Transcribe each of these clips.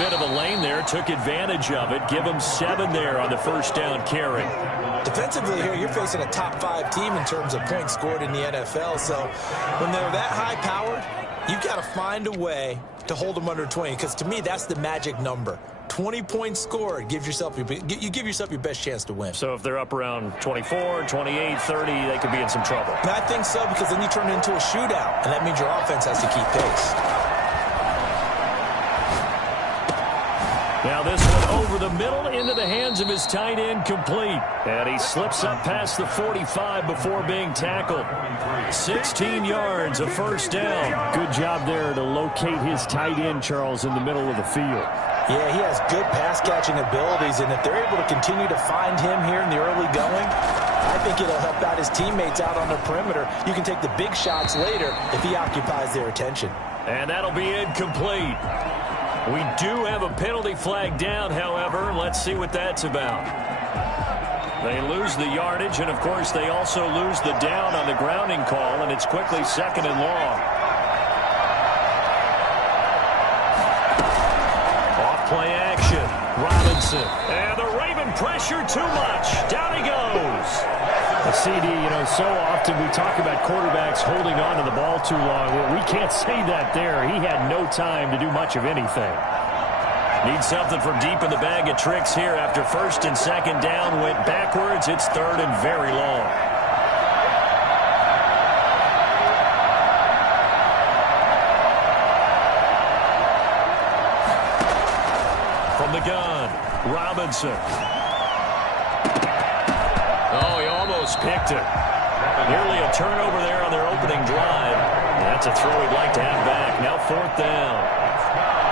bit of a lane there, took advantage of it. Give him 7 there on the first down carry. Defensively here, you're facing a top-5 team in terms of points scored in the NFL. So when they're that high-powered, you've got to find a way to hold them under 20, because to me, that's the magic number. 20 points scored, you give yourself your best chance to win. So if they're up around 24, 28, 30, they could be in some trouble. And I think so, because then you turn it into a shootout, and that means your offense has to keep pace. Now this one over the middle into the hands of his tight end, complete. And he slips up past the 45 before being tackled. 16 yards, a first down. Good job there to locate his tight end, Charles, in the middle of the field. Yeah, he has good pass-catching abilities, and if they're able to continue to find him here in the early going, I think it'll help out his teammates out on the perimeter. You can take the big shots later if he occupies their attention. And that'll be incomplete. We do have a penalty flag down, however. Let's see what that's about. They lose the yardage, and, of course, they also lose the down on the grounding call, and it's quickly 2nd and long. Off-play action. Robinson. And the Raven pressure too much. Down he goes. A CD, so often we talk about quarterbacks holding on to the ball too long. Well, we can't say that there. He had no time to do much of anything. Need something from deep in the bag of tricks here after 1st and 2nd down. Went backwards. It's 3rd and very long. From the gun, Robinson. Oh, he almost picked it. Nearly a turnover there on their opening drive. That's a throw he'd like to have back. Now 4th down.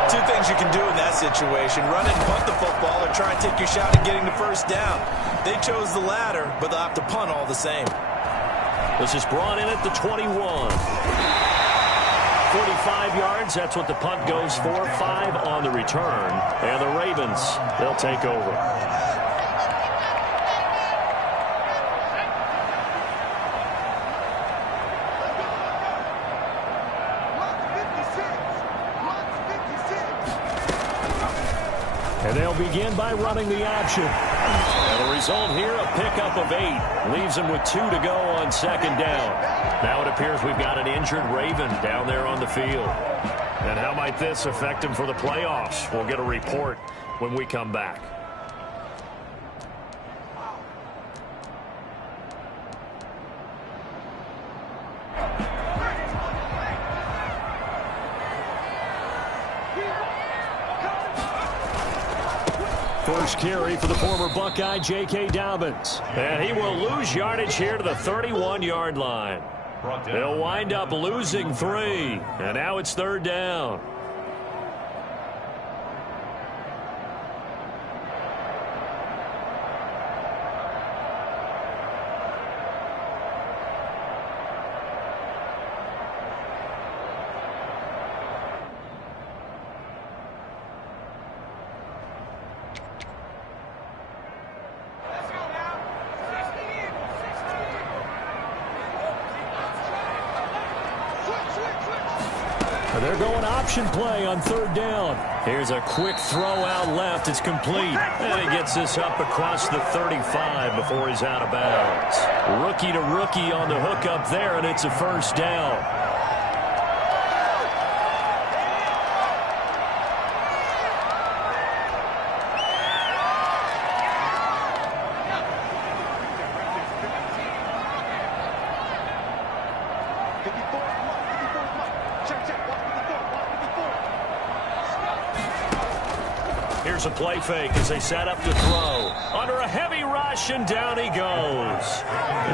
2 things you can do in that situation: run and punt the football, or try and take your shot at getting the first down. They chose the latter, but they'll have to punt all the same. This is brought in at the 21. 45 yards, that's what the punt goes for. 5 on the return. And the Ravens, they'll take over. And they'll begin by running the option. And the result here, a pickup of 8. Leaves them with 2 to go on 2nd down. Now it appears we've got an injured Raven down there on the field. And how might this affect him for the playoffs? We'll get a report when we come back. First carry for the former Buckeye, J.K. Dobbins. And he will lose yardage here to the 31-yard line. They'll wind up losing 3. And now it's 3rd down. They're going option play on 3rd down. Here's a quick throw out left. It's complete. And he gets this up across the 35 before he's out of bounds. Rookie to rookie on the hook up there, and it's a first down. Here's a play fake as they set up to throw. Under a heavy rush, and down he goes.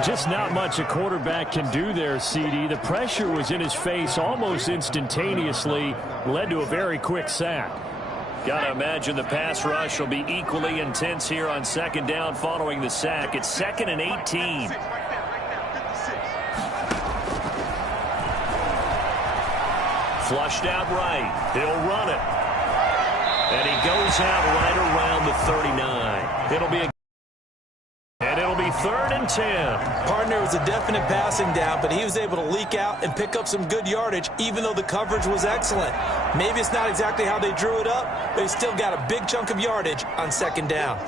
Just not much a quarterback can do there, CD. The pressure was in his face almost instantaneously. Led to a very quick sack. Got to imagine the pass rush will be equally intense here on 2nd down following the sack. It's 2nd and 18. Flushed out right. He'll run it. And he goes out right around the 39. It'll be 3rd and 10. Partner, was a definite passing down, but he was able to leak out and pick up some good yardage, even though the coverage was excellent. Maybe it's not exactly how they drew it up, but he still got a big chunk of yardage on second down.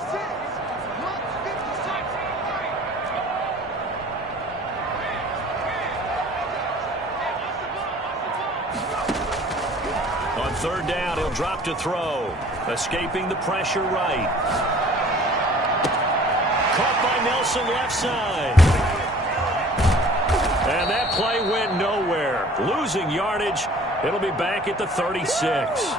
On third down, he'll drop to throw. Escaping the pressure right. Caught by Nelson left side. And that play went nowhere. Losing yardage. It'll be back at the 36.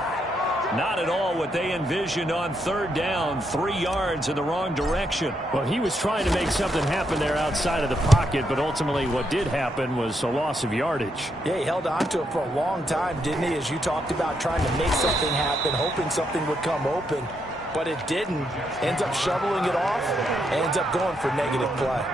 Not at all what they envisioned on third down. 3 yards in the wrong direction. Well, he was trying to make something happen there outside of the pocket, but ultimately what did happen was a loss of yardage. Yeah, he held on to it for a long time, didn't he? As you talked about, trying to make something happen, hoping something would come open, but it didn't. Ends up shoveling it off, ends up going for negative play.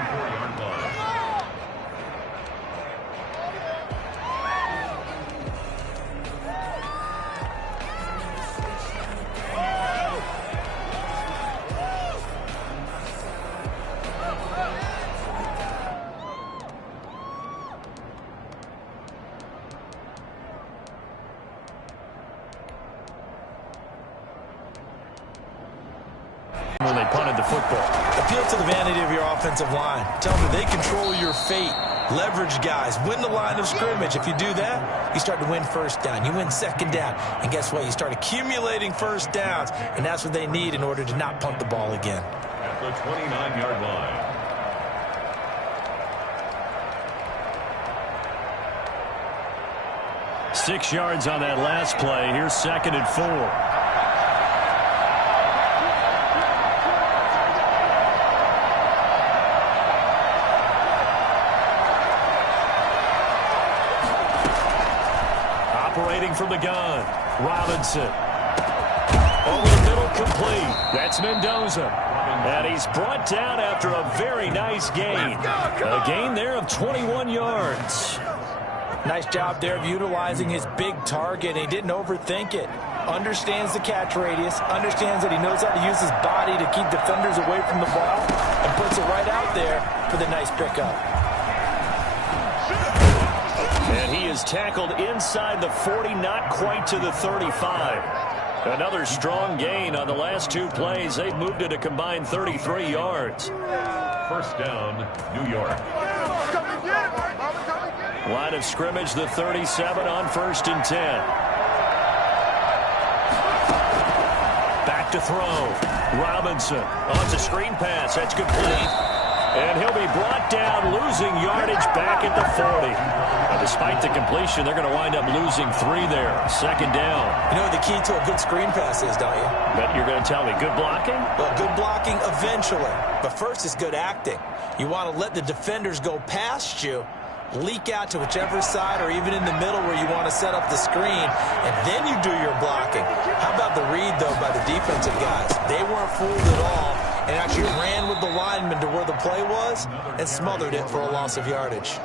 When they punted the football. Appeal to the vanity of your offensive line. Tell them they control your fate. Leverage guys. Win the line of scrimmage. If you do that, you start to win first down. You win second down. And guess what? You start accumulating first downs. And that's what they need in order to not punt the ball again. At the 29-yard line. Six yards on that last play. Here's second and 4. From the gun, Robinson. Over the middle, complete. That's Mendoza. And he's brought down after a very nice gain. A gain there of 21 yards. Nice job there of utilizing his big target. He didn't overthink it. Understands the catch radius. Understands that he knows how to use his body to keep defenders away from the ball. And puts it right out there for the nice pickup. And he is tackled inside the 40, not quite to the 35. Another strong gain on the last 2 plays. They've moved it a combined 33 yards. First down, New York. Line of scrimmage, the 37 on 1st and 10. Back to throw. Robinson on the screen pass. That's complete. And he'll be brought down, losing yardage back at the 40. Now, despite the completion, they're going to wind up losing 3 there. Second down. You know what the key to a good screen pass is, don't you? But you're going to tell me, good blocking? Well, good blocking eventually. But first is good acting. You want to let the defenders go past you, leak out to whichever side or even in the middle where you want to set up the screen, and then you do your blocking. How about the read, though, by the defensive guys? They weren't fooled at all and actually ran with the lineman to where the play was and smothered it for a loss of yardage.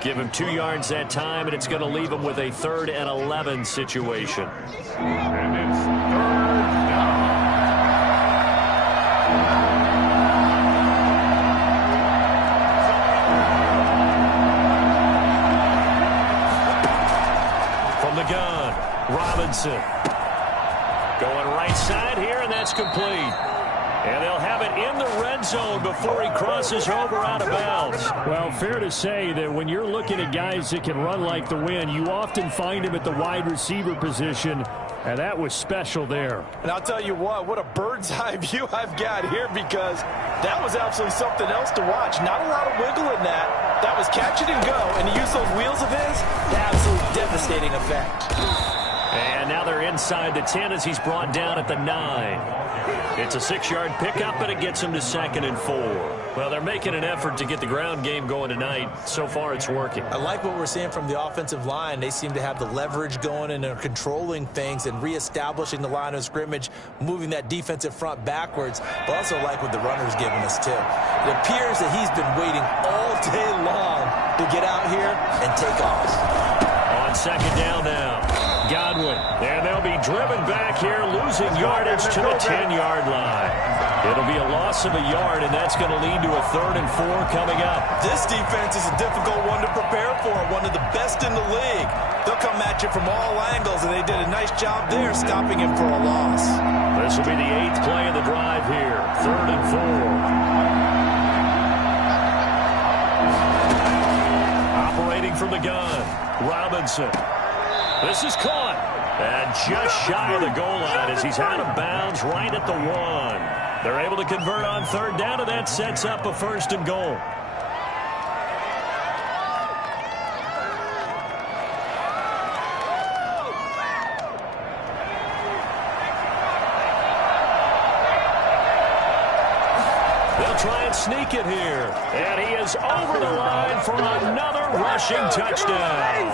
Give him 2 yards that time, and it's going to leave him with a 3rd and 11 situation. And it's third down. From the gun, Robinson. Going right side here, and that's complete. And they'll have it in the red zone before he crosses over out of bounds. Well, fair to say that when you're looking at guys that can run like the wind, you often find him at the wide receiver position, and that was special there. And I'll tell you what a bird's eye view I've got here, because that was absolutely something else to watch. Not a lot of wiggle in that. That was catch it and go, and to use those wheels of his, absolutely devastating effect. And now they're inside the 10 as he's brought down at the 9. It's a 6-yard pickup, and it gets him to 2nd and 4. Well, they're making an effort to get the ground game going tonight. So far, it's working. I like what we're seeing from the offensive line. They seem to have the leverage going, and they're controlling things and reestablishing the line of scrimmage, moving that defensive front backwards. But also like what the runner's giving us, too. It appears that he's been waiting all day long to get out here and take off. On second down now, Godwin. And they'll be driven back here, losing yardage to the 10-yard line. It'll be a loss of a yard, and that's going to lead to a 3rd and 4 coming up. This defense is a difficult one to prepare for, one of the best in the league. They'll come at you from all angles, and they did a nice job there stopping him for a loss. This will be the 8th play of the drive here, 3rd and 4. Operating from the gun, Robinson. This is caught. And just shy of the goal line as he's out of bounds right at the 1. They're able to convert on 3rd down, and that sets up a 1st and goal. They'll try and sneak it here. And he is over the line for another rushing touchdown.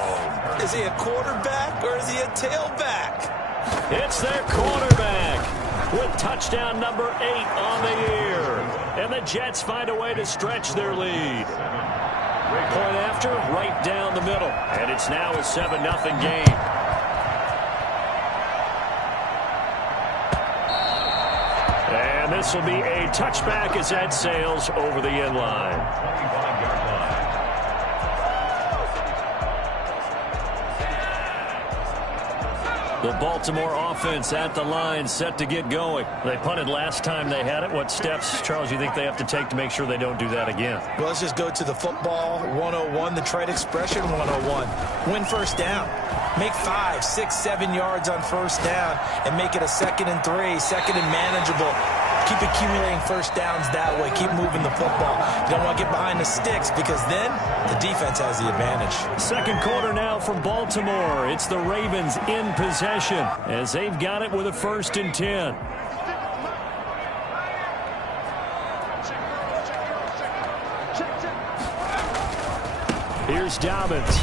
Is he a quarterback or is he a tailback? It's their quarterback with touchdown number 8 on the year. And the Jets find a way to stretch their lead. Point after, right down the middle. And it's now a 7-0 game. And this will be a touchback as that sails over the end line. 25-yard line. The Baltimore offense at the line, set to get going. They punted last time they had it. What steps, Charles, you think they have to take to make sure they don't do that again? Well, let's just go to the football 101, the trade expression 101. Win 1st down. Make 5, 6, 7 yards on 1st down and make it a 2nd and 3, 2nd and manageable. Keep accumulating 1st downs that way. Keep moving the football. You don't want to get behind the sticks because then the defense has the advantage. 2nd quarter now from Baltimore. It's the Ravens in possession as they've got it with a 1st and 10. Here's Dobbins.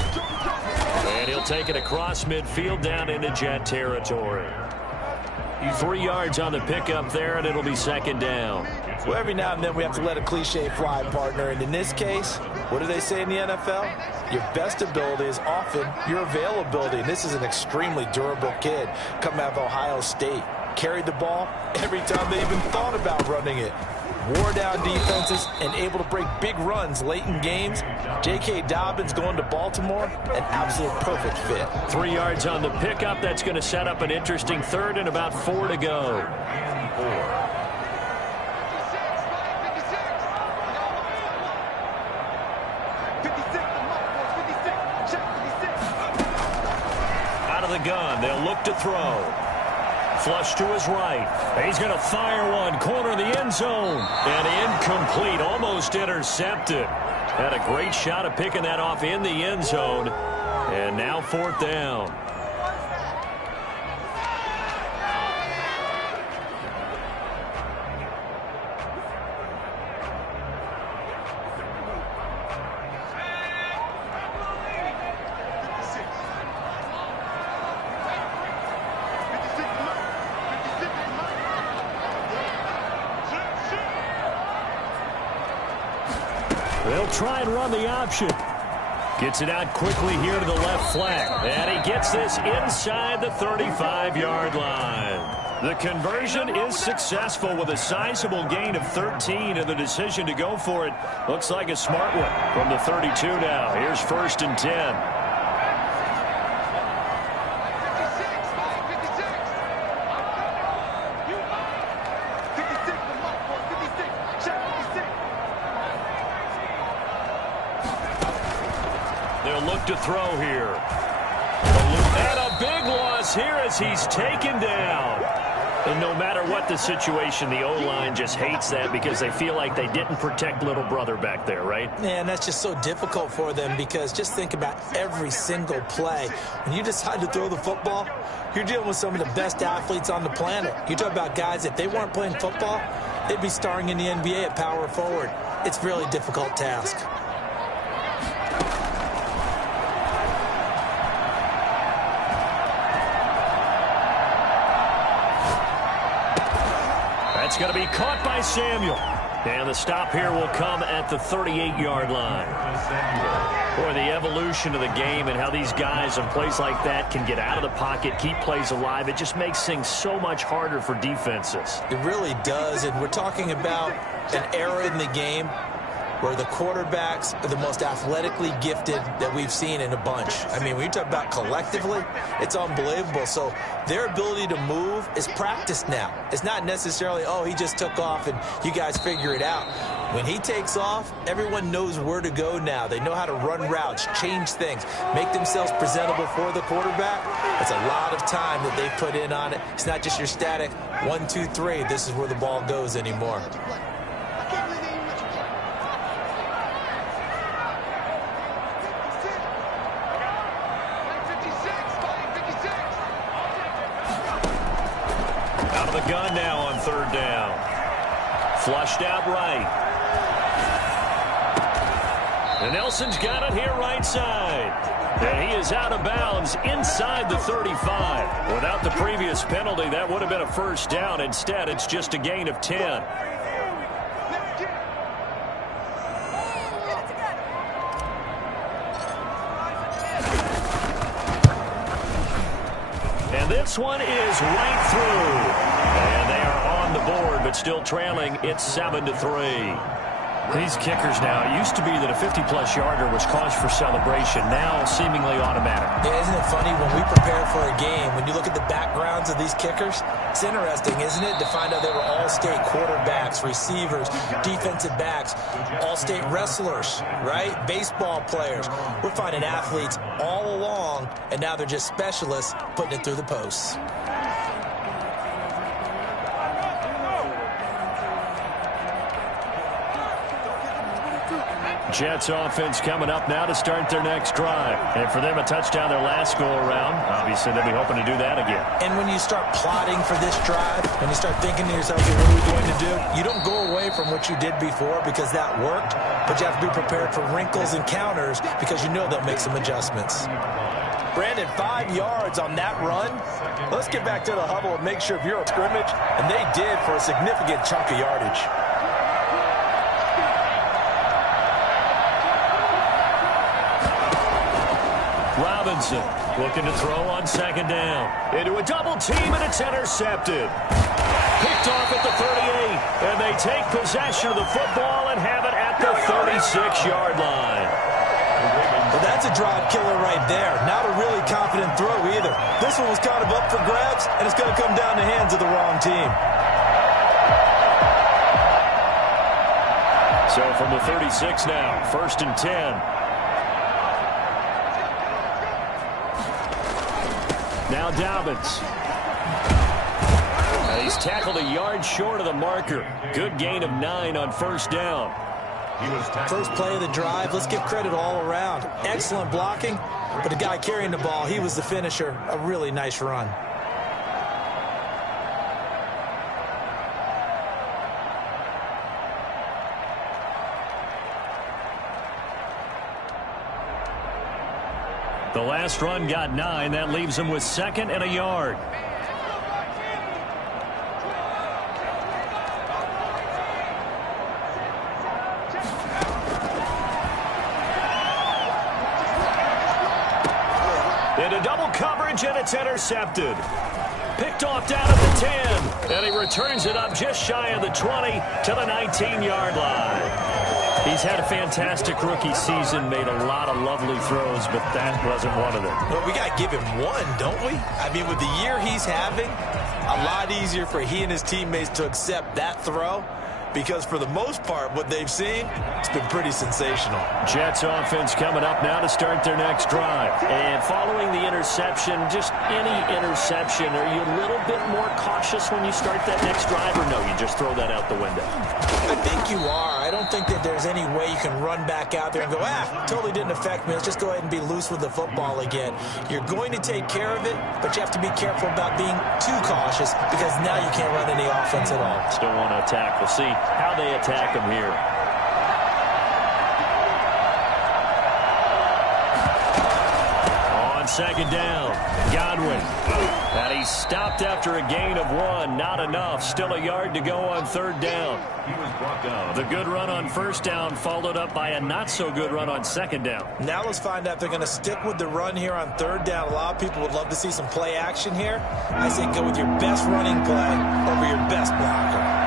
And he'll take it across midfield down into Jet territory. 3 yards on the pickup there, and it'll be 2nd down. Well, every now and then we have to let a cliche fly, partner. And in this case, what do they say in the NFL? Your best ability is often your availability. And this is an extremely durable kid coming out of Ohio State. Carried the ball every time they even thought about running it. Wore down defenses and able to break big runs late in games. J.K. Dobbins going to Baltimore, an absolute perfect fit. 3 yards on the pickup. That's going to set up an interesting 3rd and about 4 to go. Out of the gun, they'll look to throw. Flush to his right. He's going to fire one. Corner of the end zone. And incomplete. Almost intercepted. Had a great shot at picking that off in the end zone. And now 4th down. They'll try and run the option. Gets it out quickly here to the left flat. And he gets this inside the 35-yard line. The conversion is successful with a sizable gain of 13, and the decision to go for it looks like a smart one. From the 32 now, here's 1st and 10. To throw here. And a big loss here as he's taken down. And no matter what the situation, the O-line just hates that because they feel like they didn't protect little brother back there, right? Yeah, and that's just so difficult for them because just think about every single play. When you decide to throw the football, you're dealing with some of the best athletes on the planet. You talk about guys, if they weren't playing football, they'd be starring in the NBA at power forward. It's a really difficult task. It's going to be caught by Samuel. And the stop here will come at the 38-yard line. Boy, the evolution of the game and how these guys in plays like that can get out of the pocket, keep plays alive, it just makes things so much harder for defenses. It really does, and we're talking about an era in the game where the quarterbacks are the most athletically gifted that we've seen in a bunch. I mean, when you talk about collectively, it's unbelievable. So their ability to move is practiced now. It's not necessarily, oh, he just took off and you guys figure it out. When he takes off, everyone knows where to go now. They know how to run routes, change things, make themselves presentable for the quarterback. It's a lot of time that they put in on it. It's not just your static 1, 2, 3. This is where the ball goes anymore. The gun now on third down. Flushed out right. And Nelson's got it here right side. And he is out of bounds inside the 35. Without the previous penalty, that would have been a first down. Instead, it's just a gain of 10. And this one is right through. And they are on the board, but still trailing. It's 7-3. These kickers now, it used to be that a 50-plus yarder was cause for celebration. Now seemingly automatic. Yeah, isn't it funny when we prepare for a game, when you look at the backgrounds of these kickers, it's interesting, isn't it, to find out they were all-state quarterbacks, receivers, defensive backs, all-state wrestlers, right? Baseball players. We're finding athletes all along, and now they're just specialists putting it through the posts. Jets offense coming up now to start their next drive. And for them, a touchdown their last go-around. Obviously, they'll be hoping to do that again. And when you start plotting for this drive, when you start thinking to yourself, okay, what are we going to do? You don't go away from what you did before because that worked, but you have to be prepared for wrinkles and counters because you know they'll make some adjustments. Brandon, 5 yards on that run. Let's get back to the huddle and make sure if you're a scrimmage, and they did for a significant chunk of yardage. Robinson looking to throw on second down. Into a double team, and it's intercepted. Picked off at the 38, and they take possession of the football and have it at the 36-yard line. Well, that's a drive killer right there. Not a really confident throw either. This one was kind of up for grabs, and it's going to come down the hands of the wrong team. So from the 36 now, 1st and 10. Now Dobbins. He's tackled a yard short of the marker. Good gain of 9 on first down. First play of the drive, let's give credit all around. Excellent blocking, but the guy carrying the ball, he was the finisher. A really nice run. The last run got 9. That leaves him with 2nd and a yard. Into double coverage, and it's intercepted. Picked off down at the 10, and he returns it up just shy of the 20 to the 19-yard line. He's had a fantastic rookie season, made a lot of lovely throws, but that wasn't one of them. Well, we got to give him one, don't we? I mean, with the year he's having, a lot easier for he and his teammates to accept that throw because for the most part, what they've seen, it's been pretty sensational. Jets offense coming up now to start their next drive. And following the interception, just any interception, are you a little bit more cautious when you start that next drive, or no, you just throw that out the window? I think you are. I don't think that there's any way you can run back out there and go, totally didn't affect me. Let's just go ahead and be loose with the football again. You're going to take care of it, but you have to be careful about being too cautious because now you can't run any offense at all. Still want to attack. We'll see how they attack him here. On second down. Godwin. And he stopped after a gain of 1. Not enough. Still a yard to go on third down. He was brought down. The good run on first down followed up by a not-so-good run on second down. Now let's find out if they're going to stick with the run here on third down. A lot of people would love to see some play action here. I say go with your best running play over your best blocker.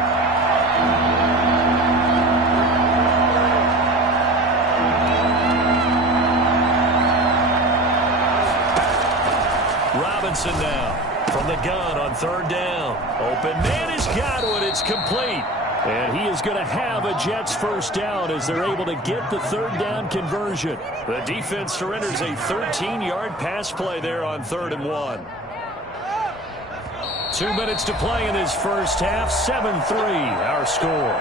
Robinson now from the gun on third down. Open man is Godwin. It's complete. And he is going to have a Jets first down as they're able to get the third down conversion. The defense surrenders a 13-yard pass play there on 3rd and 1. 2 minutes to play in this first half. 7-3 our score.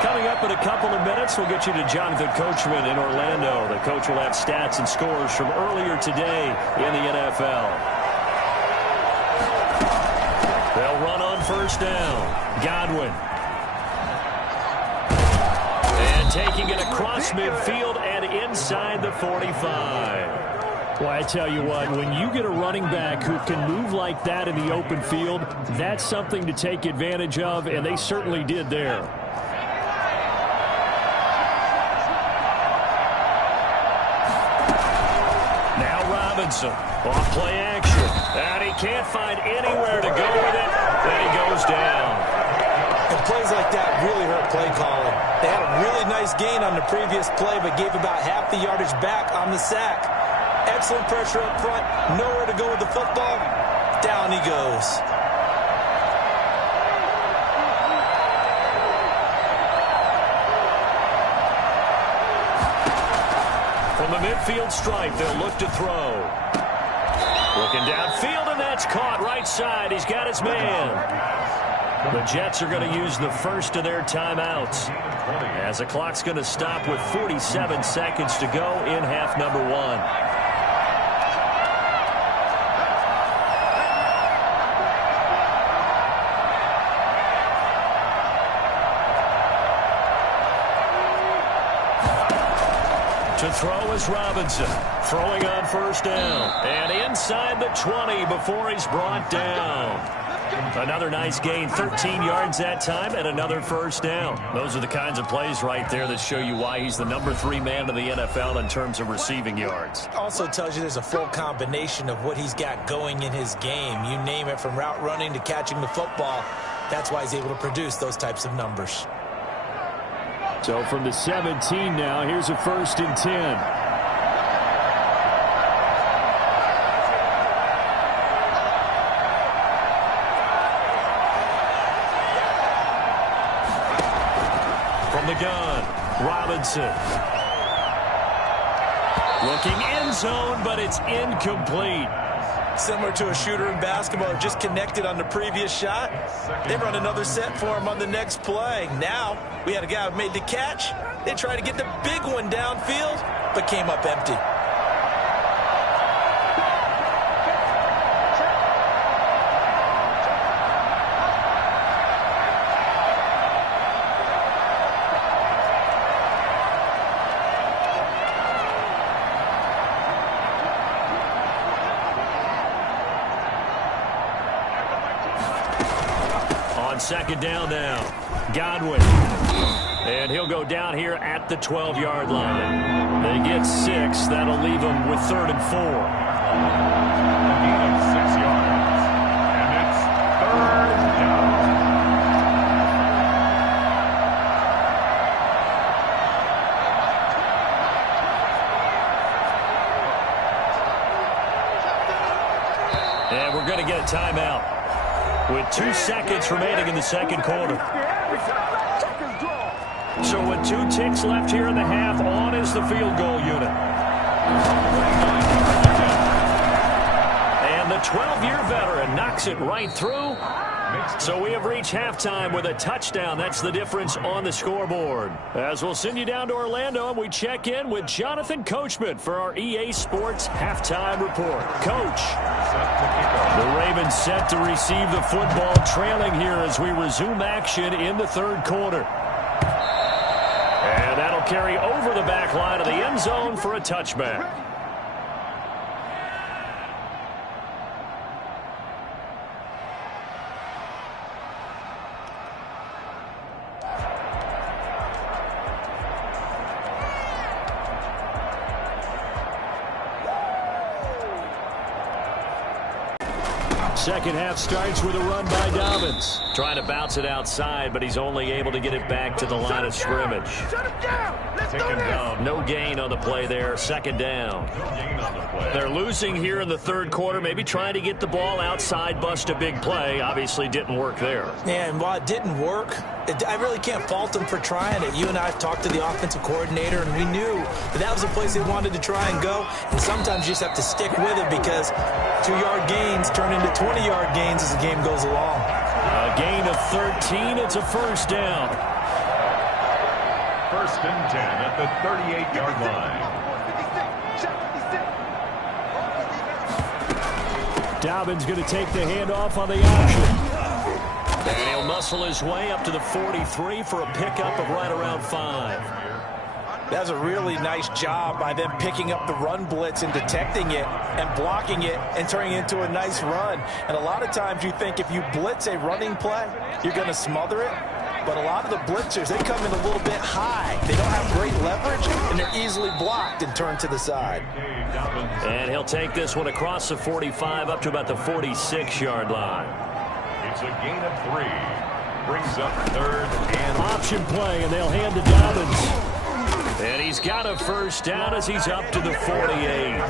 Coming up in a couple of minutes, we'll get you to Jonathan Coachman in Orlando. The coach will have stats and scores from earlier today in the NFL. They'll run on first down. Godwin. And taking it across midfield and inside the 45. Well, I tell you what, when you get a running back who can move like that in the open field, that's something to take advantage of, and they certainly did there. Robinson on play action, and he can't find anywhere to go with it, and he goes down. And plays like that really hurt play calling. They had a really nice gain on the previous play, but gave about half the yardage back on the sack. Excellent pressure up front, nowhere to go with the football. Down he goes. From the midfield stripe, they'll look to throw. Looking downfield, and that's caught right side. He's got his man. The Jets are going to use the first of their timeouts, as the clock's going to stop with 47 seconds to go in half number 1. To throw is Robinson, throwing on first down, and inside the 20 before he's brought down. Another nice gain, 13 yards that time, and another first down. Those are the kinds of plays right there that show you why he's the number 3 man in the NFL in terms of receiving yards. Also tells you there's a full combination of what he's got going in his game. You name it, from route running to catching the football. That's why he's able to produce those types of numbers. So from the 17 now, here's a 1st and 10. From the gun, Robinson. Looking end zone, but it's incomplete. Similar to a shooter in basketball, just connected on the previous shot. They run another set for him on the next play. Now, we had a guy who made the catch. They tried to get the big one downfield, but came up empty. Second down now. Godwin. And he'll go down here at the 12-yard line. They get 6. That'll leave them with 3rd and 4. A gain of 6 yards. And it's 3rd down. And we're going to get a timeout with 2 seconds remaining in the second quarter. So with 2 ticks left here in the half, on is the field goal unit. And the 12-year veteran knocks it right through. So we have reached halftime with a touchdown. That's the difference on the scoreboard. As we'll send you down to Orlando, and we check in with Jonathan Coachman for our EA Sports Halftime Report. Coach, the Ravens set to receive the football, trailing here as we resume action in the third quarter. And that'll They'll carry over the back line of the end zone for a touchback. Second half starts with a run by Dobbins. Trying to bounce it outside, but he's only able to get it back to the line of scrimmage. No gain on the play there. Second down. They're losing here in the third quarter. Maybe trying to get the ball outside, bust a big play. Obviously didn't work there. Yeah, and while it didn't work, I really can't fault them for trying it. You and I have talked to the offensive coordinator, and we knew that was the place they wanted to try and go. And sometimes you just have to stick with it because 2-yard gains turn into 20-yard gains as the game goes along. A gain of 13. It's a first down. First and 10 at the 38-yard line. Dobbins going to take the handoff on the option. And he'll muscle his way up to the 43 for a pickup of right around 5. That's a really nice job by them picking up the run blitz and detecting it and blocking it and turning it into a nice run. And a lot of times you think if you blitz a running play, you're going to smother it. But a lot of the blitzers, they come in a little bit high. They don't have great leverage, and they're easily blocked and turned to the side. And he'll take this one across the 45 up to about the 46-yard line. It's a gain of 3. Brings up third and option play, and they'll hand to Dobbins. And he's got a first down as he's up to the 48.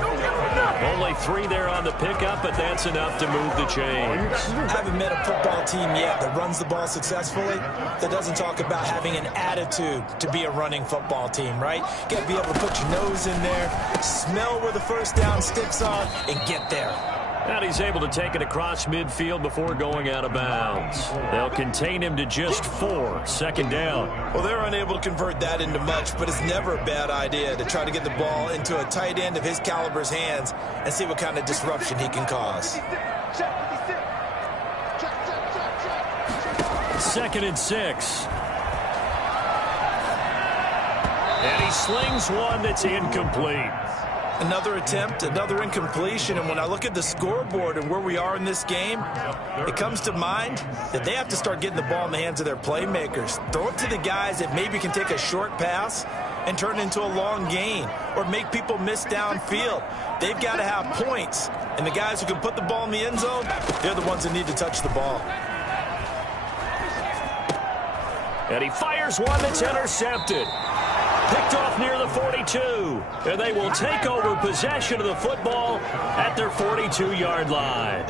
Only 3 there on the pickup, but that's enough to move the chains. I haven't met a football team yet that runs the ball successfully that doesn't talk about having an attitude to be a running football team, right? You got to be able to put your nose in there, smell where the first down sticks are, and get there. And he's able to take it across midfield before going out of bounds. They'll contain him to just 4. Second down. Well, they're unable to convert that into much, but it's never a bad idea to try to get the ball into a tight end of his caliber's hands and see what kind of disruption he can cause. Second and 6. And he slings one that's incomplete. Another attempt, another incompletion, and when I look at the scoreboard and where we are in this game, it comes to mind that they have to start getting the ball in the hands of their playmakers. Throw it to the guys that maybe can take a short pass and turn it into a long gain or make people miss downfield. They've got to have points, and the guys who can put the ball in the end zone, they're the ones that need to touch the ball. And he fires one that's intercepted. Picked off near the 42. And they will take over possession of the football at their 42-yard line.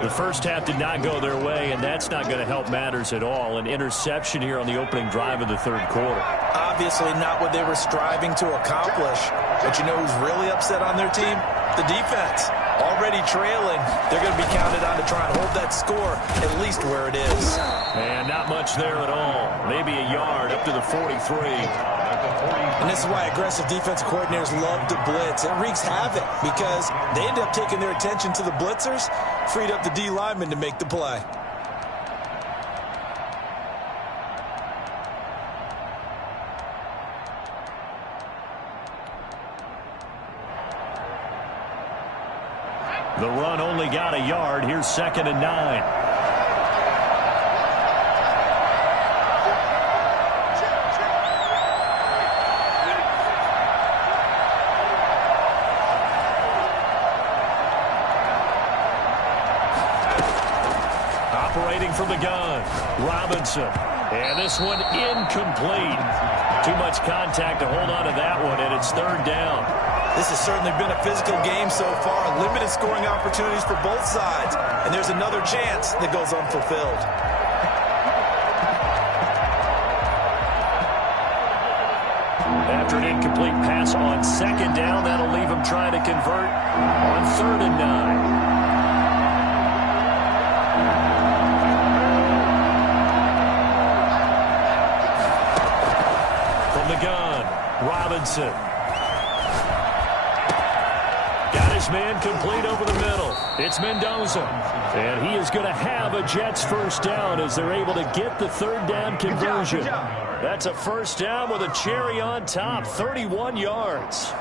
The first half did not go their way, and that's not going to help matters at all. An interception here on the opening drive of the third quarter. Obviously not what they were striving to accomplish. But you know who's really upset on their team? The defense. Already trailing, they're going to be counted on to try and hold that score at least where it is. And not much there at all. Maybe a yard up to the 43. And this is why aggressive defensive coordinators love to blitz. It wreaks havoc because they end up taking their attention to the blitzers, freed up the D lineman to make the play. The run only got a yard. Here's 2nd and 9. Operating from the gun, Robinson. And this one incomplete. Too much contact to hold on to that one, and it's 3rd down. This has certainly been a physical game so far. Limited scoring opportunities for both sides. And there's another chance that goes unfulfilled. After an incomplete pass on 2nd down, that'll leave him trying to convert on 3rd and 9. From the gun, Robinson. Got his man complete over the middle. It's Mendoza. And he is going to have a Jets first down as they're able to get the 3rd down conversion. That's a first down with a cherry on top, 31 yards.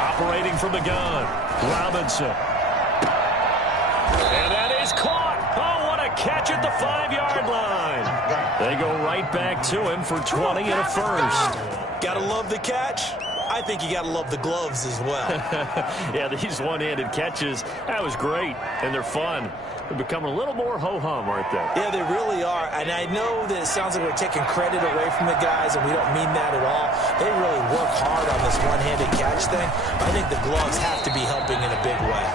Operating from the gun, Robinson. And that is caught. Oh, what a catch at the 5-yard line. They go right back to him for 20 and a first. Gotta love the catch. I think you gotta love the gloves as well. Yeah, these one-handed catches, that was great, and they're fun. They're becoming a little more ho-hum, aren't they? Yeah, they really are. And I know that it sounds like we're taking credit away from the guys, and we don't mean that at all. They really work hard on this one-handed catch thing. I think the gloves have to be helping in a big way.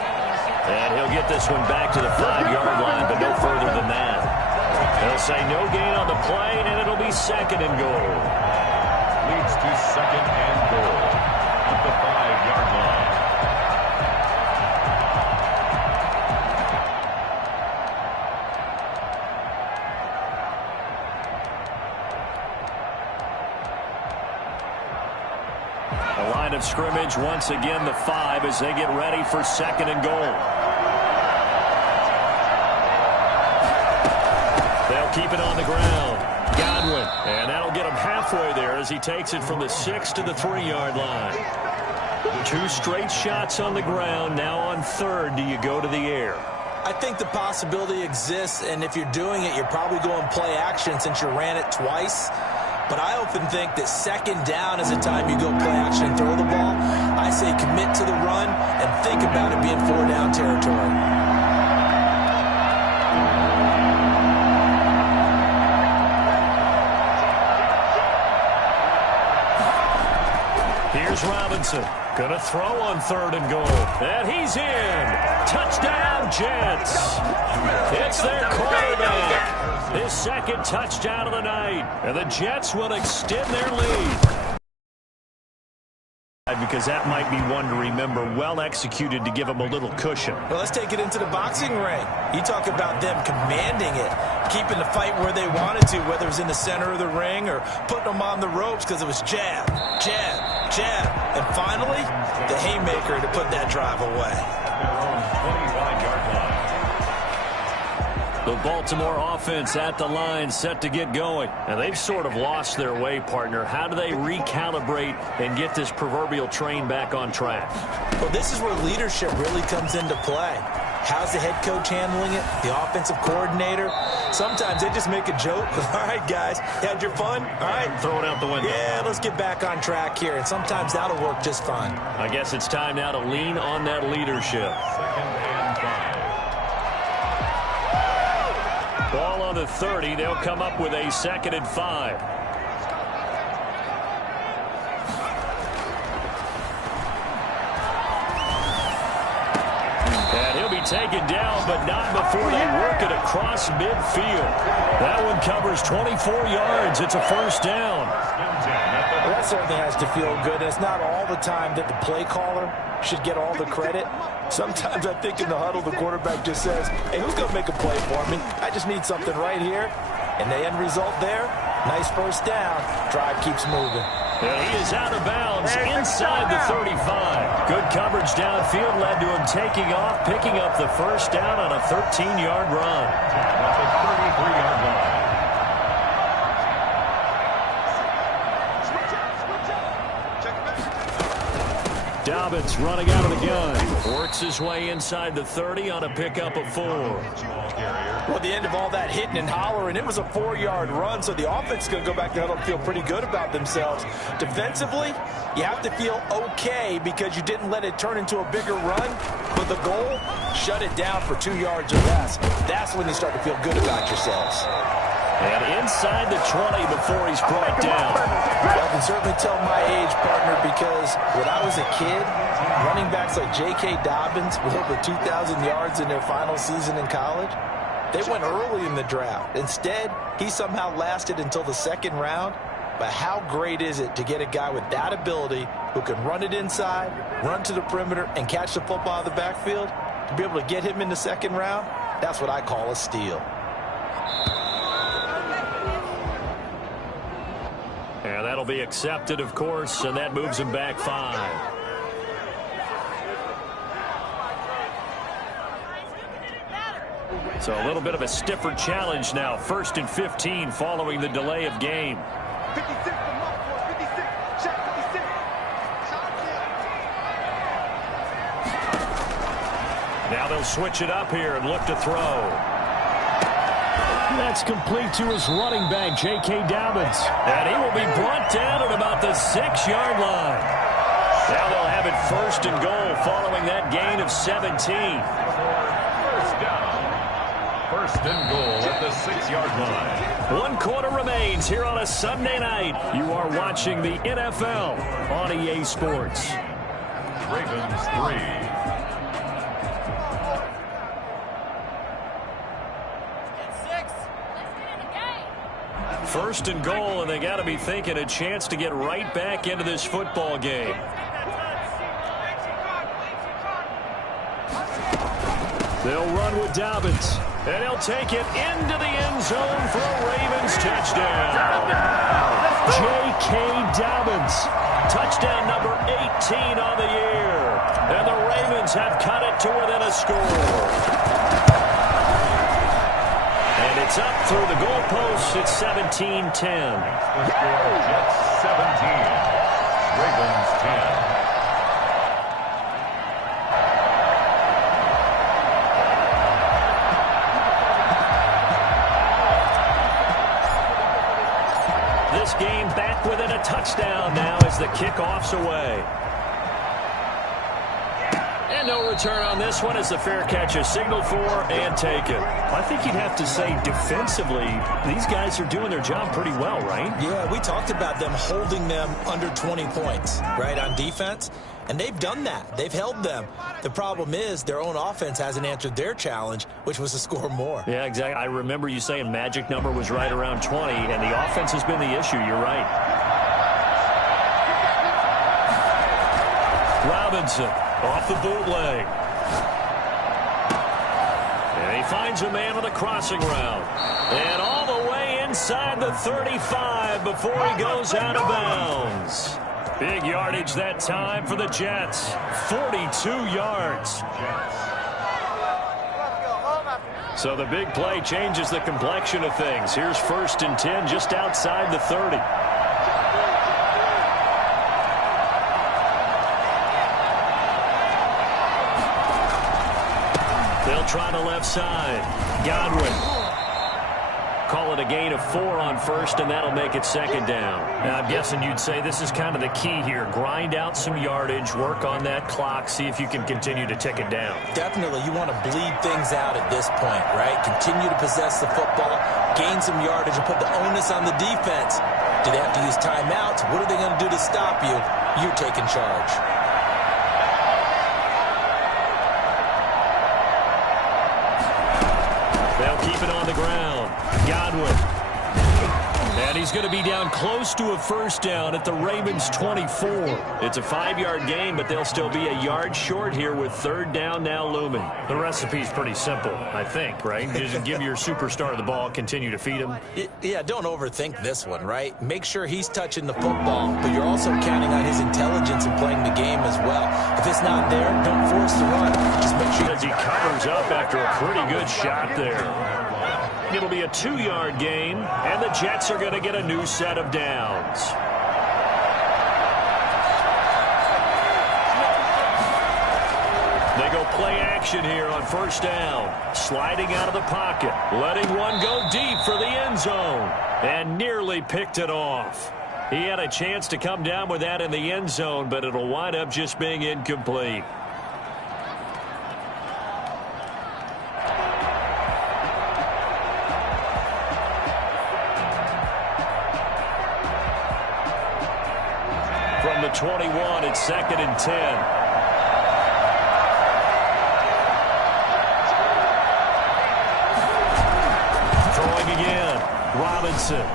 And he'll get this one back to the 5-yard line, but no further than that. They'll say no gain on the play, and it'll be second and goal. Leads to second and goal at the 5-yard line. The line of scrimmage, once again, the 5 as they get ready for second and goal. They'll keep it on the ground. Godwin, and that'll get him halfway there as he takes it from the 6 to the 3-yard line. 2 straight shots on the ground. Now on third, do you go to the air? I think the possibility exists, and if you're doing it, you're probably going play action since you ran it twice. But I often think that second down is the time you go play action and throw the ball. I say commit to the run and think about it being 4-down territory. Here's Robinson. Gonna throw on third and goal. And he's in. Touchdown, Jets. It's their quarterback. His second touchdown of the night. And the Jets will extend their lead. Because that might be one to remember, well executed to give them a little cushion. Well, let's take it into the boxing ring. You talk about them commanding it, keeping the fight where they wanted to, whether it was in the center of the ring or putting them on the ropes because it was jab, jab, jab. And finally, the haymaker to put that drive away. The Baltimore offense at the line, set to get going. And they've sort of lost their way, partner. How do they recalibrate and get this proverbial train back on track? Well, this is where leadership really comes into play. How's the head coach handling it? The offensive coordinator? Sometimes they just make a joke. All right, guys, you had your fun? All right. Throw it out the window. Yeah, let's get back on track here. And sometimes that'll work just fine. I guess it's time now to lean on that leadership. Second and 5. Ball on the 30. They'll come up with a 2nd and 5. And he'll be taken down, but not before they work it across midfield. That one covers 24 yards. It's a first down. Well, that certainly has to feel good. And it's not all the time that the play caller should get all the credit. Sometimes I think in the huddle, the quarterback just says, hey, who's going to make a play for me? I just need something right here. And the end result there, nice first down. Drive keeps moving. And he is out of bounds inside the 35. Good coverage downfield led to him taking off, picking up the first down on a 13-yard run. At the 33-yard line. Dobbins running out of the gun. Works his way inside the 30 on a pickup of 4. Well, the end of all that hitting and hollering, it was a 4-yard run, so the offense is going to go back to huddle and feel pretty good about themselves. Defensively, you have to feel okay because you didn't let it turn into a bigger run, but the goal, shut it down for 2 yards or less. That's when you start to feel good about yourselves. And inside the 20 before he's brought down. Well, I can certainly tell my age, partner, because when I was a kid, running backs like J.K. Dobbins with over 2,000 yards in their final season in college, they went early in the draft. Instead, he somehow lasted until the 2nd round. But how great is it to get a guy with that ability who can run it inside, run to the perimeter, and catch the football out of the backfield? To be able to get him in the 2nd round, that's what I call a steal. And that'll That'll be accepted, of course, and that moves him back 5. So a little bit of a stiffer challenge now. 1st and 15 following the delay of game. 56 from up for 56. Check 56. Now they'll switch it up here and look to throw. That's complete to his running back, J.K. Dobbins. And he will be brought down at about the 6-yard line. Now they'll have it 1st and goal following that gain of 17. 1st down. 1st and goal at the 6-yard line. 1 quarter remains here on a Sunday night. You are watching the NFL on EA Sports. Ravens 3. 1st and goal, and they got to be thinking a chance to get right back into this football game. They'll run with Dobbins, and he'll take it into the end zone for a Ravens touchdown. J.K. Dobbins, touchdown number 18 on the year, and the Ravens have cut it to within a score. And it's up through the goalposts. It's 17-10. The score, Jets 17. Ravens 10. This game back within a touchdown now as the kickoff's away. And no return on this one as the fair catch is signaled for and taken. I think you'd have to say defensively, these guys are doing their job pretty well, right? Yeah, we talked about them holding them under 20 points, right, on defense. And they've done that. They've held them. The problem is their own offense hasn't answered their challenge, which was to score more. Yeah, exactly. I remember you saying magic number was right around 20, and the offense has been the issue. You're right. Robinson off the bootleg. And he finds a man on the crossing route. And all the way inside the 35 before he goes out of bounds. Big yardage that time for the Jets. 42 yards. So the big play changes the complexion of things. Here's 1st and 10 just outside the 30. They'll try the left side. Godwin. Call it a gain of 4 on 1st, and that'll make it 2nd down. Now, I'm guessing you'd say this is kind of the key here. Grind out some yardage, work on that clock, see if you can continue to tick it down. Definitely, you want to bleed things out at this point, right? Continue to possess the football, gain some yardage, and put the onus on the defense. Do they have to use timeouts? What are they going to do to stop you? You're taking charge. They'll keep it on the ground. Godwin. And he's going to be down close to a 1st down at the Ravens 24. It's a 5-yard gain, but they'll still be a yard short here with 3rd down now looming. The recipe's pretty simple, I think, right? Just give your superstar the ball, continue to feed him. Yeah, don't overthink this one, right? Make sure he's touching the football, but you're also counting on his intelligence in playing the game as well. If it's not there, don't force the run. Just make sure. As he covers up after a pretty good shot there. It'll be a 2-yard gain, and the Jets are going to get a new set of downs. They go play action here on 1st down. Sliding out of the pocket, letting one go deep for the end zone, and nearly picked it off. He had a chance to come down with that in the end zone, but it'll wind up just being incomplete. From the 21, it's 2nd and 10. Throwing again. Robinson.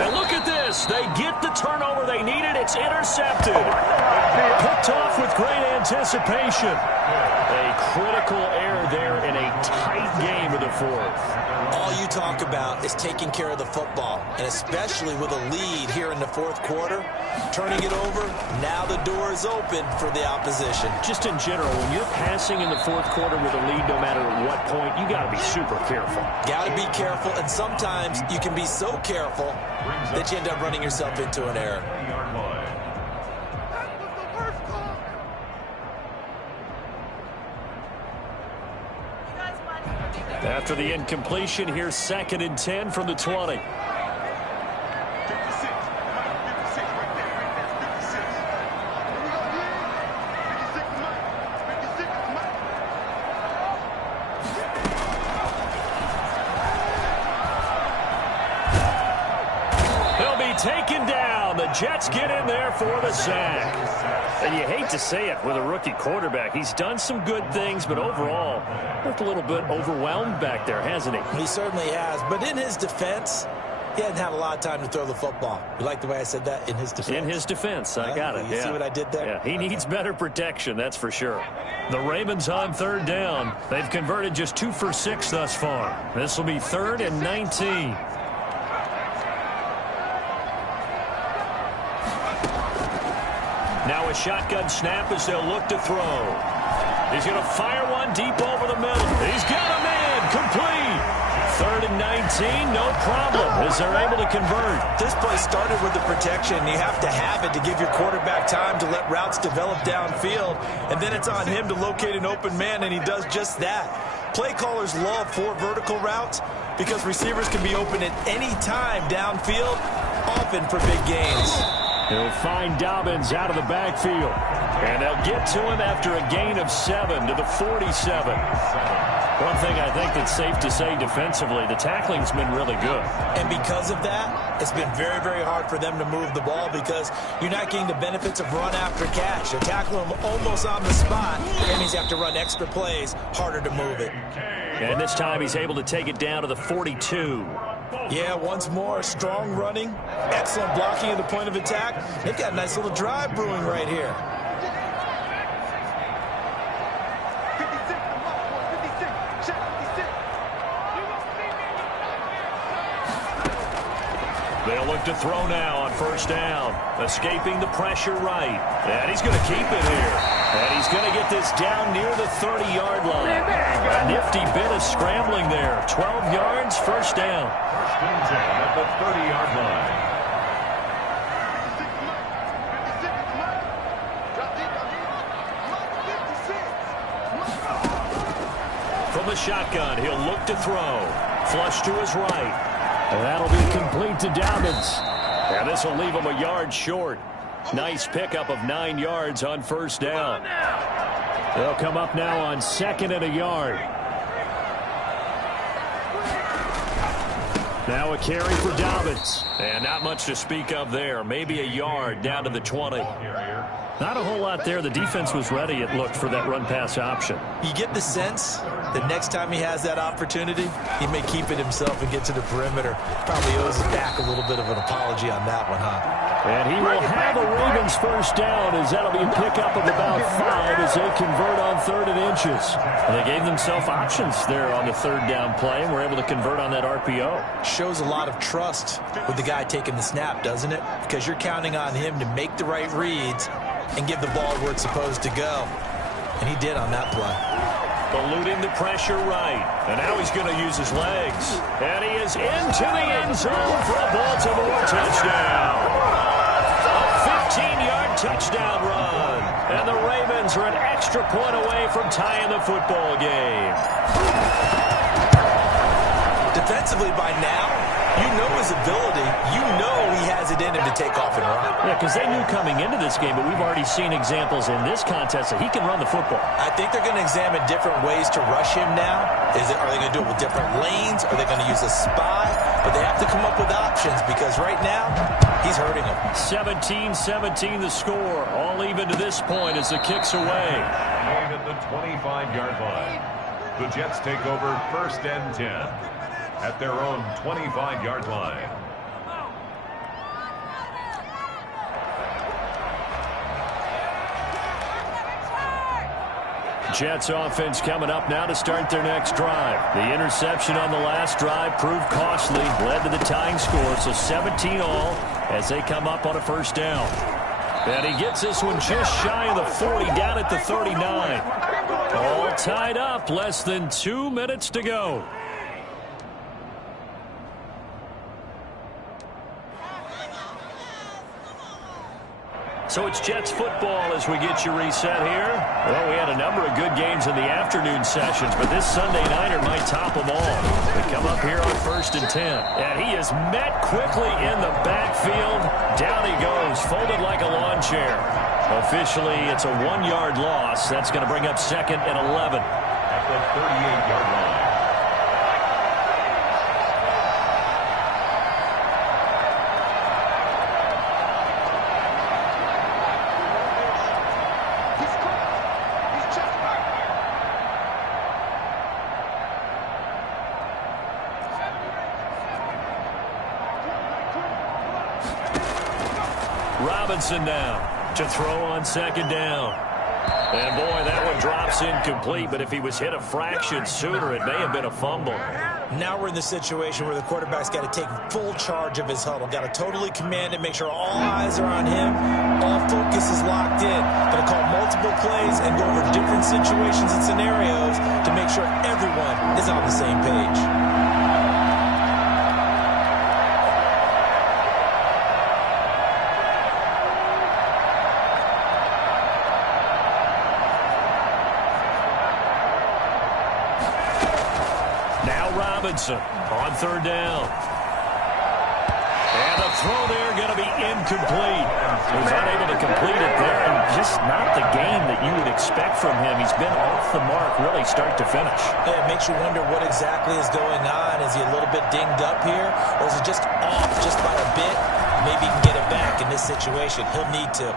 And look at this. this. They get the turnover they needed. It's intercepted. Picked off with great anticipation. A critical error there in a tight game of the fourth. All you talk about is taking care of the football, and especially with a lead here in the fourth quarter, turning it over, now the door is open for the opposition. Just in general, when you're passing in the fourth quarter with a lead, no matter at what point, you got to be super careful. Got to be careful, and sometimes you can be so careful that you end up running yourself into an error. After the incompletion, here's 2nd and 10 from the 20. He'll be taken down. The Jets get in there for the sack. And you hate to say it with a rookie quarterback. He's done some good things, but overall, looked a little bit overwhelmed back there, hasn't he? He certainly has. But in his defense, he hadn't had a lot of time to throw the football. You like the way I said that? In his defense? In his defense. I got it. You see what I did there? Yeah, he needs better protection, that's for sure. The Ravens on 3rd down. They've converted just 2 for 6 thus far. This will be 3rd and 19. Now a shotgun snap as they'll look to throw. He's going to fire one deep over the middle. He's got him in. Complete. 3rd and 19. No problem as they're able to convert. This play started with the protection. You have to have it to give your quarterback time to let routes develop downfield. And then it's on him to locate an open man, and he does just that. Play callers love 4 vertical routes because receivers can be open at any time downfield, often for big gains. He'll find Dobbins out of the backfield. And they'll get to him after a gain of 7 to the 47. One thing I think that's safe to say defensively, the tackling's been really good. And because of that, it's been very, very hard for them to move the ball because you're not getting the benefits of run after catch. They tackle him almost on the spot. That means you have to run extra plays, harder to move it. And this time he's able to take it down to the 42. Yeah, once more, strong running, excellent blocking at the point of attack. They've got a nice little drive brewing right here. 56, the mark for 56. Check 56. They'll look to throw now on 1st down. Escaping the pressure right. And he's going to keep it here. And he's going to get this down near the 30-yard line. A nifty bit of scrambling there. 12 yards, 1st down. 1st and 10 at the 30-yard line. 56, mark 56. From the shotgun, he'll look to throw. Flush to his right. And that'll be complete to Dobbins. And this will leave him a yard short. Nice pickup of 9 yards on 1st down. They'll come up now on 2nd and a yard. Now a carry for Dobbins. And not much to speak of there. Maybe a yard down to the 20. Not a whole lot there. The defense was ready, it looked, for that run-pass option. You get the sense that next time he has that opportunity, he may keep it himself and get to the perimeter. Probably owes his back a little bit of an apology on that one, huh? And he will have a Ravens 1st down as that'll be a pickup of about 5 as they convert on 3rd and inches. And they gave themselves options there on the 3rd down play and were able to convert on that RPO. Shows a lot of trust with the guy taking the snap, doesn't it? Because you're counting on him to make the right reads and give the ball where it's supposed to go. And he did on that play. Eluding the pressure right. And now he's going to use his legs. And he is into the end zone for a Baltimore touchdown. A 15-yard touchdown run. And the Ravens are an extra point away from tying the football game. Defensively by now, you know his ability. You know he has it in him to take off and run. Yeah, because they knew coming into this game, but we've already seen examples in this contest that he can run the football. I think they're going to examine different ways to rush him now. Are they going to do it with different lanes? Are they going to use a spy? But they have to come up with options because right now, he's hurting them. 17-17 the score. All even to this point as the kick's away. Made at the 25-yard line. The Jets take over 1st and 10 at their own 25-yard line. Jets offense coming up now to start their next drive. The interception on the last drive proved costly, led to the tying score, so 17 all as they come up on a first down. And he gets this one just shy of the 40, down at the 39. All tied up, less than 2 minutes to go. So it's Jets football as we get you reset here. Well, we had a number of good games in the afternoon sessions, but this Sunday nighter might top them all. We come up here on 1st and 10. And he is met quickly in the backfield. Down he goes, folded like a lawn chair. Officially, it's a 1-yard loss. That's going to bring up 2nd and 11. At the 38-yard line. Robinson now to throw on 2nd down. And boy, that one drops incomplete, but if he was hit a fraction sooner, it may have been a fumble. Now we're in the situation where the quarterback's got to take full charge of his huddle. Got to totally command it, make sure all eyes are on him. All focus is locked in. Got to call multiple plays and go over different situations and scenarios to make sure everyone is on the same page. Robinson on 3rd down. And the throw there going to be incomplete. He was unable to complete it there, and just not the game that you would expect from him. He's been off the mark really start to finish. Yeah, it makes you wonder what exactly is going on. Is he a little bit dinged up here, or is it just off just by a bit? Maybe he can get it back in this situation. He'll need to.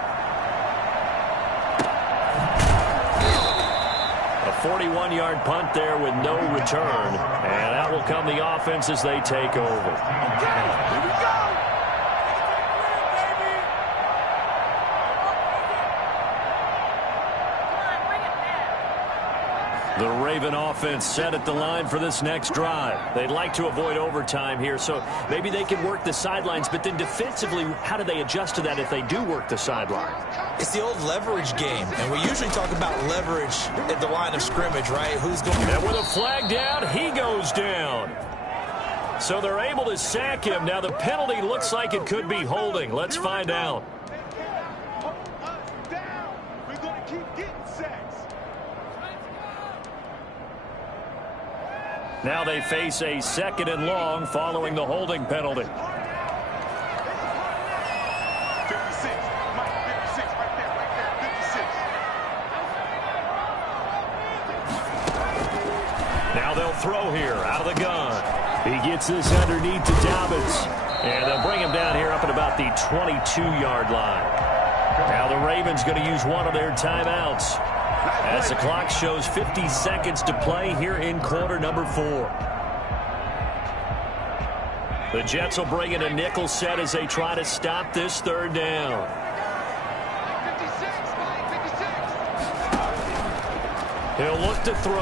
41-yard punt there with no return. And out will come the offense as they take over. Here we go! The Raven offense set at the line for this next drive. They'd like to avoid overtime here, so maybe they can work the sidelines, but then defensively, how do they adjust to that if they do work the sideline? It's the old leverage game, and we usually talk about leverage at the line of scrimmage, right? Who's going to... And with a flag down, he goes down. So they're able to sack him. Now the penalty looks like it could be holding. Let's find out. We're going to keep getting sacks. Now they face a 2nd and long following the holding penalty. 56. Mike, 56 right there, 56. Now they'll throw here out of the gun. He gets this underneath to Dobbins. And they'll bring him down here up at about the 22-yard line. Now the Ravens going to use one of their timeouts, as the clock shows 50 seconds to play here in quarter number 4. The Jets will bring in a nickel set as they try to stop this 3rd down. 56, Mike, 56. He'll look to throw,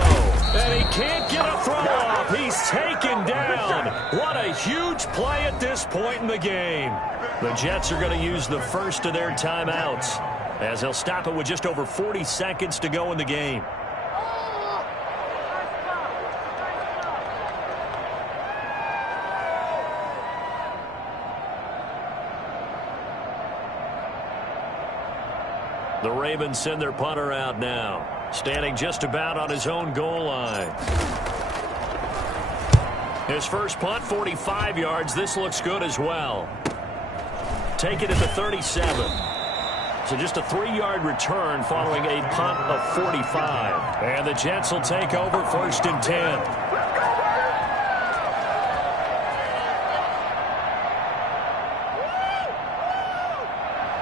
and he can't get a throw off. He's taken down. What a huge play at this point in the game. The Jets are going to use the first of their timeouts, as they'll stop it with just over 40 seconds to go in the game. The Ravens send their punter out now, standing just about on his own goal line. His first punt, 45 yards. This looks good as well. Take it at the 37. So just a 3-yard return following a punt of 45. And the Jets will take over 1st and 10.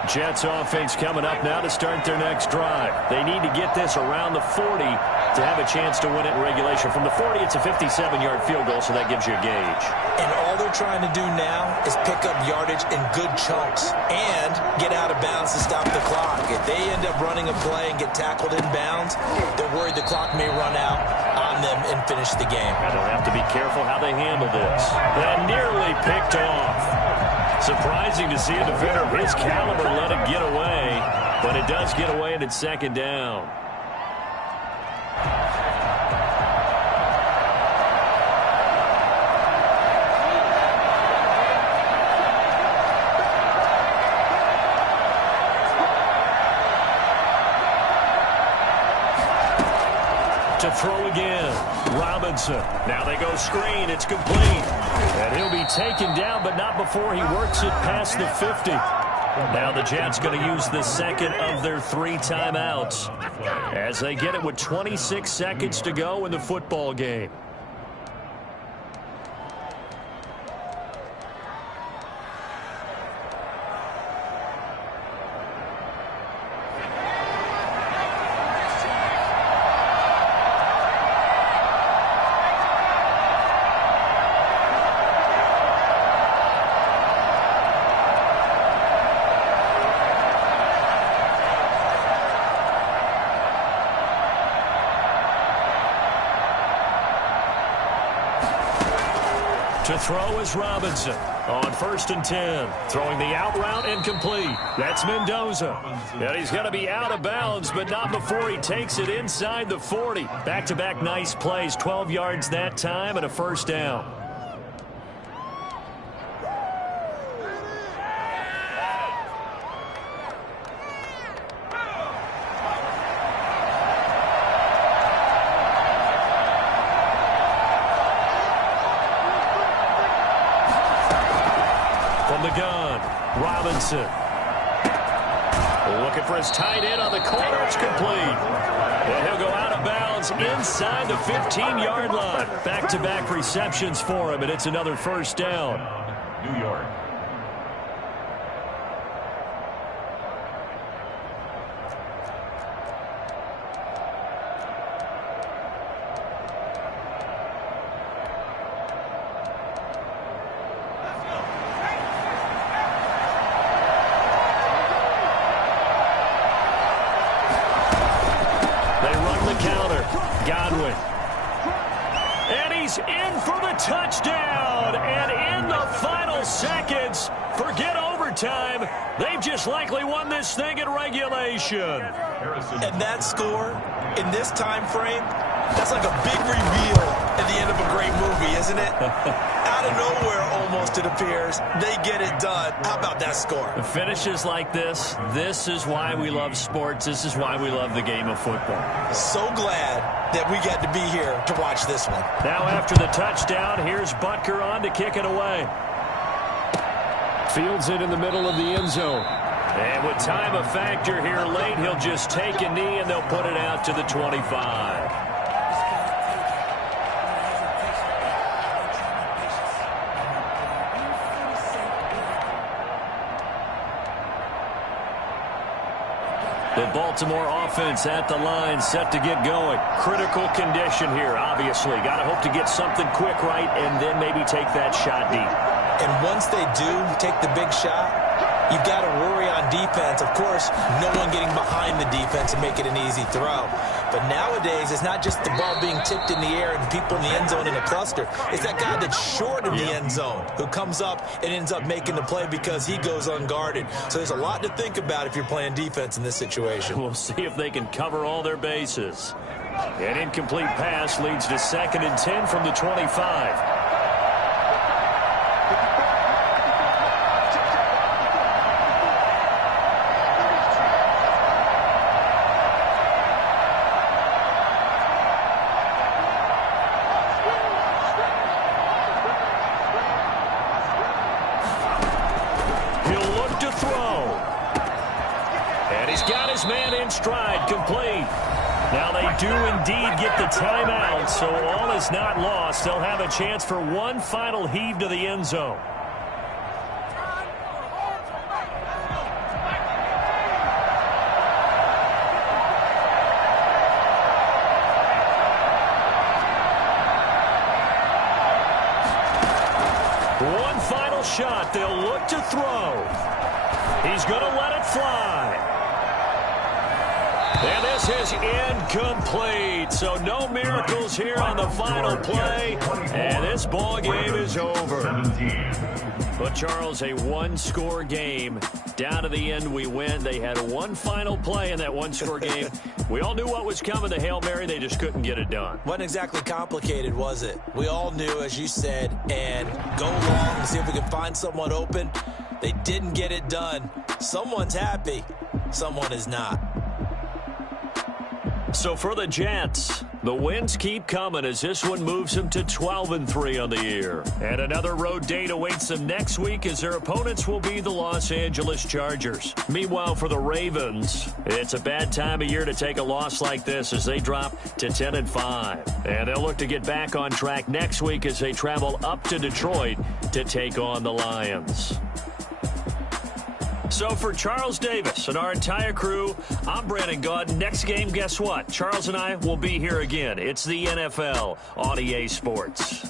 Jets offense coming up now to start their next drive. They need to get this around the 40 to have a chance to win it in regulation. From the 40, it's a 57-yard field goal, so that gives you a gauge. And all they're trying to do now is pick up yardage in good chunks and get out of bounds to stop the clock. If they end up running a play and get tackled in bounds, they're worried the clock may run out on them and finish the game. And they'll have to be careful how they handle this. And nearly picked off. Surprising to see a defender of his caliber let it get away, but it does get away and it's second down. To throw again, Robinson. Now they go screen. It's complete. And he'll be taken down, but not before he works it past the 50. Now the Jets going to use the second of their 3 timeouts as they get it with 26 seconds to go in the football game. To throw is Robinson on 1st and 10. Throwing the out route incomplete. That's Mendoza. And he's going to be out of bounds, but not before he takes it inside the 40. Back-to-back nice plays. 12 yards that time and a first down. Robinson looking for his tight end on the corner. It's complete. And he'll go out of bounds inside the 15-yard line. Back-to-back receptions for him, and it's another first down. New York. Touchdown, and in the final seconds, forget overtime, they've just likely won this thing in regulation. And that score, in this time frame, that's like a big reveal at the end of a great movie, isn't it? Out of nowhere, almost, it appears, they get it done. How about that score? The finishes like this is why we love sports. This is why we love the game of football. So glad that we got to be here to watch this one. Now after the touchdown, here's Butker on to kick it away. Fields it in the middle of the end zone. And with time a factor here late, he'll just take a knee and they'll put it out to the 25. The Baltimore offense at the line, set to get going. Critical condition here, obviously. Got to hope to get something quick right and then maybe take that shot deep. And once they do take the big shot, you've got to worry on defense. Of course, no one getting behind the defense and make it an easy throw. But nowadays, it's not just the ball being tipped in the air and people in the end zone in a cluster. It's that guy that's short of the end zone who comes up and ends up making the play because he goes unguarded. So there's a lot to think about if you're playing defense in this situation. We'll see if they can cover all their bases. An incomplete pass leads to 2nd and 10 from the 25. Stride complete. Now they do indeed get the timeout, so all is not lost. They'll have a chance for one final heave to the end zone. final shot. They'll look to throw. He's going to let it fly. And this is incomplete. So no miracles here on the final play. And this ball game is over. But, Charles, a one-score game. Down to the end, we win. They had one final play in that one-score game. We all knew what was coming, the Hail Mary. They just couldn't get it done. Wasn't exactly complicated, was it? We all knew, as you said, and go long and see if we can find someone open. They didn't get it done. Someone's happy. Someone is not. So for the Jets, the wins keep coming as this one moves them to 12-3 on the year. And another road date awaits them next week as their opponents will be the Los Angeles Chargers. Meanwhile, for the Ravens, it's a bad time of year to take a loss like this as they drop to 10-5. And they'll look to get back on track next week as they travel up to Detroit to take on the Lions. So for Charles Davis and our entire crew, I'm Brandon Gaudin. Next game, guess what? Charles and I will be here again. It's the NFL on EA Sports.